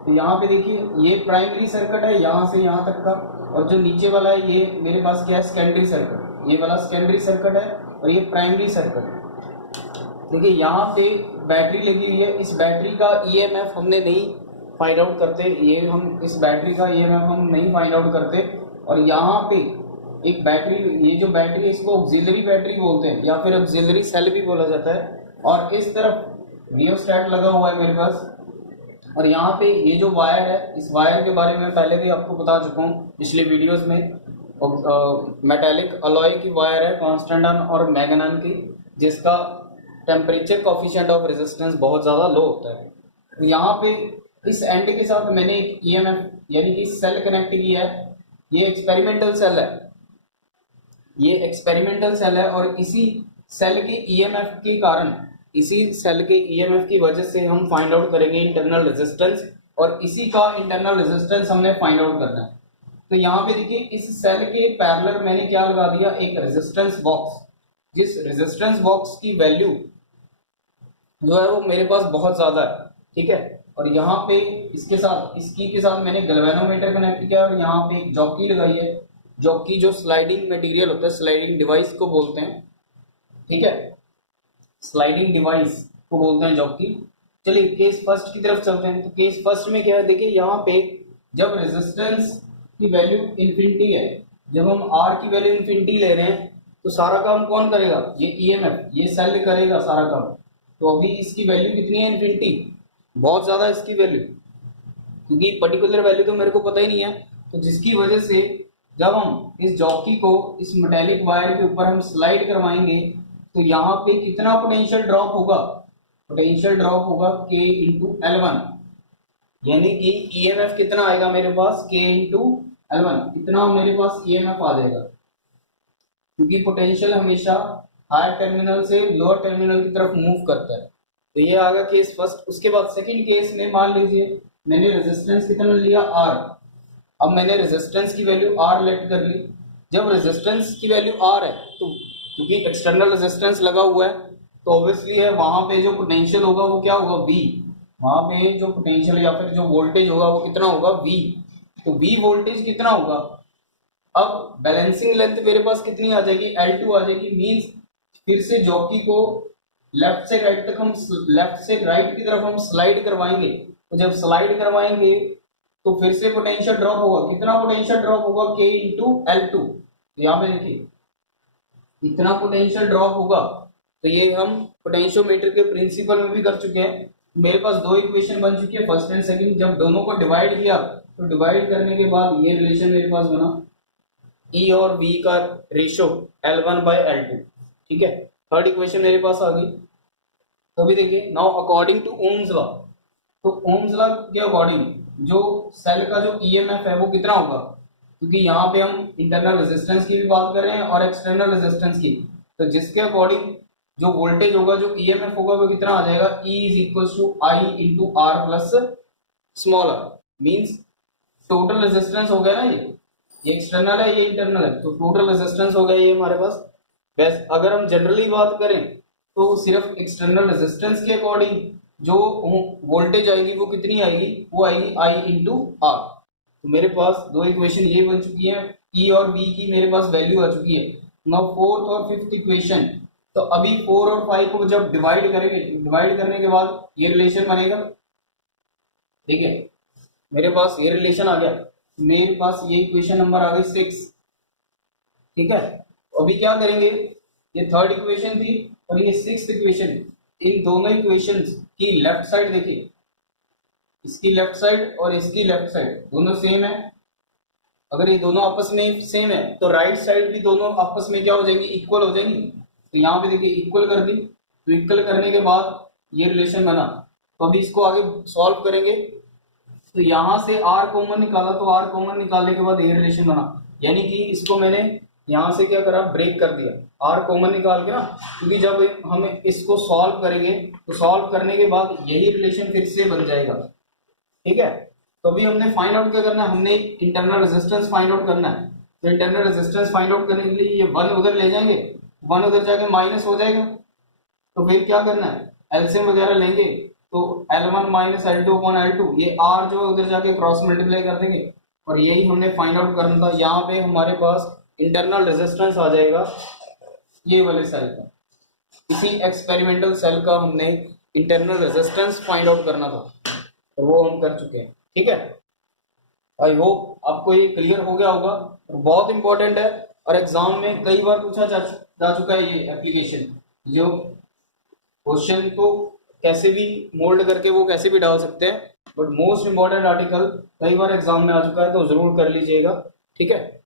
तो यहाँ पे देखिए ये प्राइमरी सर्किट है यहाँ से यहाँ तक का, और जो नीचे वाला है ये मेरे पास क्या है, सेकेंडरी सर्किट। ये वाला सेकेंडरी सर्किट है और ये प्राइमरी सर्किट है। देखिए यहाँ पे बैटरी लगी हुई है, इस बैटरी का ईएमएफ हमने नहीं फाइंड आउट करते, ये हम इस बैटरी का ईएमएफ हम नहीं फाइंड आउट करते। और यहाँ पे एक बैटरी, ये जो बैटरी है इसको ऑक्सिलरी बैटरी बोलते हैं या फिर ऑक्सिलरी सेल भी बोला जाता है। और इस तरफ रियोस्टेट लगा हुआ है मेरे पास, और यहाँ पे ये जो वायर है, इस वायर के बारे में पहले भी आपको बता चुका हूँ पिछले वीडियोस में। मेटेलिक अलॉय की वायर है, कांस्टेंट और मैग्नेन की, जिसका टेम्परेचर कोफिशिएंट ऑफ रेजिस्टेंस बहुत ज़्यादा लो होता है। यहाँ पे इस एंड के साथ मैंने एक ईएमएफ यानी कि सेल कनेक्ट किया है। ये एक्सपेरिमेंटल सेल है, ये एक्सपेरिमेंटल सेल है, और इसी सेल के ईएमएफ के कारण, इसी सेल के ईएमएफ की वजह से हम फाइंड आउट करेंगे इंटरनल रेजिस्टेंस, और इसी का इंटरनल रेजिस्टेंस हमने फाइंड आउट करना है। तो यहाँ पे देखिए इस सेल के पैरेलल मैंने क्या लगा दिया, एक रेजिस्टेंस बॉक्स, जिस रेजिस्टेंस बॉक्स की वैल्यू जो है वो मेरे पास बहुत ज्यादा है, ठीक है। और यहाँ पे इसके साथ, इसकी के साथ मैंने गैल्वेनोमीटर कनेक्ट किया, और यहाँ पे एक जॉकी लगाई है। जॉकी जो स्लाइडिंग मटेरियल होता है, स्लाइडिंग डिवाइस को बोलते हैं, ठीक है, स्लाइडिंग डिवाइस को बोलते हैं जॉकी। चलिए केस फर्स्ट की तरफ चलते हैं। तो केस फर्स्ट में क्या है, देखिए यहाँ पे जब रेजिस्टेंस की वैल्यू इन्फिनिटी है, जब हम आर की वैल्यू इन्फिनिटी ले रहे हैं, तो सारा काम कौन करेगा, ये ईएमएफ, ये सेल करेगा सारा काम। तो अभी इसकी वैल्यू कितनी है, इन्फिनिटी, बहुत ज्यादा इसकी वैल्यू, क्योंकि पर्टिकुलर वैल्यू तो मेरे को पता ही नहीं है। तो जिसकी वजह से जब हम इस जॉकी को इस मेटेलिक वायर के ऊपर हम स्लाइड करवाएंगे, तो यहाँ पे कितना पोटेंशियल ड्रॉप होगा, पोटेंशियल ड्रॉप होगा K इंटू L1। यानी कि ईएमएफ कितना आएगा मेरे पास, K इंटू L1, इतना मेरे पास ईएमएफ आ जाएगा, क्योंकि पोटेंशियल हमेशा हायर टर्मिनल से लोअर टर्मिनल की तरफ मूव करता है। तो ये आ गया केस फर्स्ट। उसके बाद सेकंड केस में मान लीजिए मैंने रेजिस्टेंस कितना लिया R, अब मैंने रेजिस्टेंस की वैल्यू R लेट कर ली। जब रेजिस्टेंस की वैल्यू R है तो क्योंकि एक्सटर्नल रेजिस्टेंस लगा हुआ है तो ऑब्वियसली है वहां पे जो पोटेंशियल होगा वो क्या होगा, V। वहां पे जो पोटेंशियल या फिर जो वोल्टेज होगा वो कितना होगा, V। तो V वोल्टेज कितना होगा, अब बैलेंसिंग लेंथ मेरे पास कितनी आ जाएगी, L2 आ जाएगी। मींस फिर से जॉकी को लेफ्ट से राइट तक हम लेफ्ट से राइट की तरफ हम स्लाइड करवाएंगे, तो जब स्लाइड करवाएंगे तो फिर से पोटेंशियल ड्रॉप होगा। कितना पोटेंशियल ड्रॉप होगा, K इंटू L2। यहाँ पे देखिए इतना पोटेंशियल ड्रॉप होगा। तो ये हम पोटेंशियोमीटर के प्रिंसिपल में भी कर चुके हैं। मेरे पास दो इक्वेशन बन चुकी है, फर्स्ट एंड सेकंड। जब दोनों को डिवाइड किया तो डिवाइड करने के बाद ये रिलेशन मेरे पास बना, E और V का रेशियो L1/L2। ठीक है, थर्ड इक्वेशन मेरे पास आ गई। तो अभी देखिए now according to Ohm's law, तो ओम्स लॉ के अकॉर्डिंग जो सेल का जो ईएमएफ है वो कितना होगा, क्योंकि यहाँ पे हम इंटरनल रेजिस्टेंस की भी बात कर रहे हैं और एक्सटर्नल रेजिस्टेंस की। तो जिसके अकॉर्डिंग जो वोल्टेज होगा, जो ईएमएफ होगा वो कितना आ जाएगा, E is equal to I into R plus small r. Means total resistance हो गया ना, ये एक्सटर्नल है ये इंटरनल है, तो टोटल रेजिस्टेंस हो गया ये हमारे पास। बस अगर हम जनरली बात करें तो सिर्फ एक्सटर्नल रेजिस्टेंस के अकॉर्डिंग जो वोल्टेज आएगी वो कितनी आएगी, वो आएगी आई इंटू आर। तो मेरे पास दो इक्वेशन ये बन चुकी है, E और V की मेरे पास वैल्यू आ चुकी है। नाउ फोर्थ और फिफ्थ इक्वेशन, तो अभी 4 और 5 को जब डिवाइड करेंगे, डिवाइड करने के बाद ये रिलेशन बनेगा। ठीक है, मेरे पास ये रिलेशन आ गया, मेरे पास ये इक्वेशन नंबर आ गई 6। ठीक है, अभी क्या करेंगे, ये थर्ड इक्वेशन थी और ये सिक्स्थ इक्वेशन, इन दोनों इक्वेशंस की लेफ्ट साइड देखिए, इसकी लेफ्ट साइड और इसकी लेफ्ट साइड दोनों सेम है। अगर ये दोनों आपस में सेम है तो राइट साइड भी दोनों आपस में क्या हो जाएंगी, इक्वल हो जाएंगी। तो यहाँ पे देखिए इक्वल कर दी, तो इक्वल करने के बाद ये रिलेशन बना। तो अभी इसको आगे सॉल्व करेंगे, तो यहां से R कॉमन निकाला, तो R कॉमन निकालने के बाद ये रिलेशन बना। यानी कि इसको मैंने यहां से क्या करा, ब्रेक कर दिया, R कॉमन निकाल के ना, क्योंकि जब हम इसको सॉल्व करेंगे तो सॉल्व करने के बाद यही रिलेशन फिर से बन जाएगा। ठीक है, तो अभी हमने फाइंड आउट क्या करना है, हमने इंटरनल रेजिस्टेंस फाइंड आउट करना है। तो इंटरनल रेजिस्टेंस फाइंड आउट करने के लिए ये 1 उधर ले जाएंगे, 1 उधर जाके माइनस हो जाएगा। तो फिर क्या करना है, एलसीएम वगैरह लेंगे, तो L1 minus L2 upon L2, ये R जो उधर जाके क्रॉस मल्टीप्लाई कर देंगे, और यही हमने फाइंड आउट करना था। यहाँ पे हमारे पास इंटरनल रेजिस्टेंस आ जाएगा ये वाले सेल का, इसी एक्सपेरिमेंटल सेल का हमने इंटरनल रेजिस्टेंस फाइंड आउट करना था, तो वो हम कर चुके हैं। ठीक है, आई होप आपको ये क्लियर हो गया होगा, बहुत इंपॉर्टेंट है और एग्जाम में कई बार पूछा जा चुका है ये एप्लीकेशन। जो क्वेश्चन को कैसे भी मोल्ड करके वो कैसे भी डाल सकते हैं, बट मोस्ट इंपॉर्टेंट आर्टिकल कई बार एग्जाम में आ चुका है, तो जरूर कर लीजिएगा। ठीक है।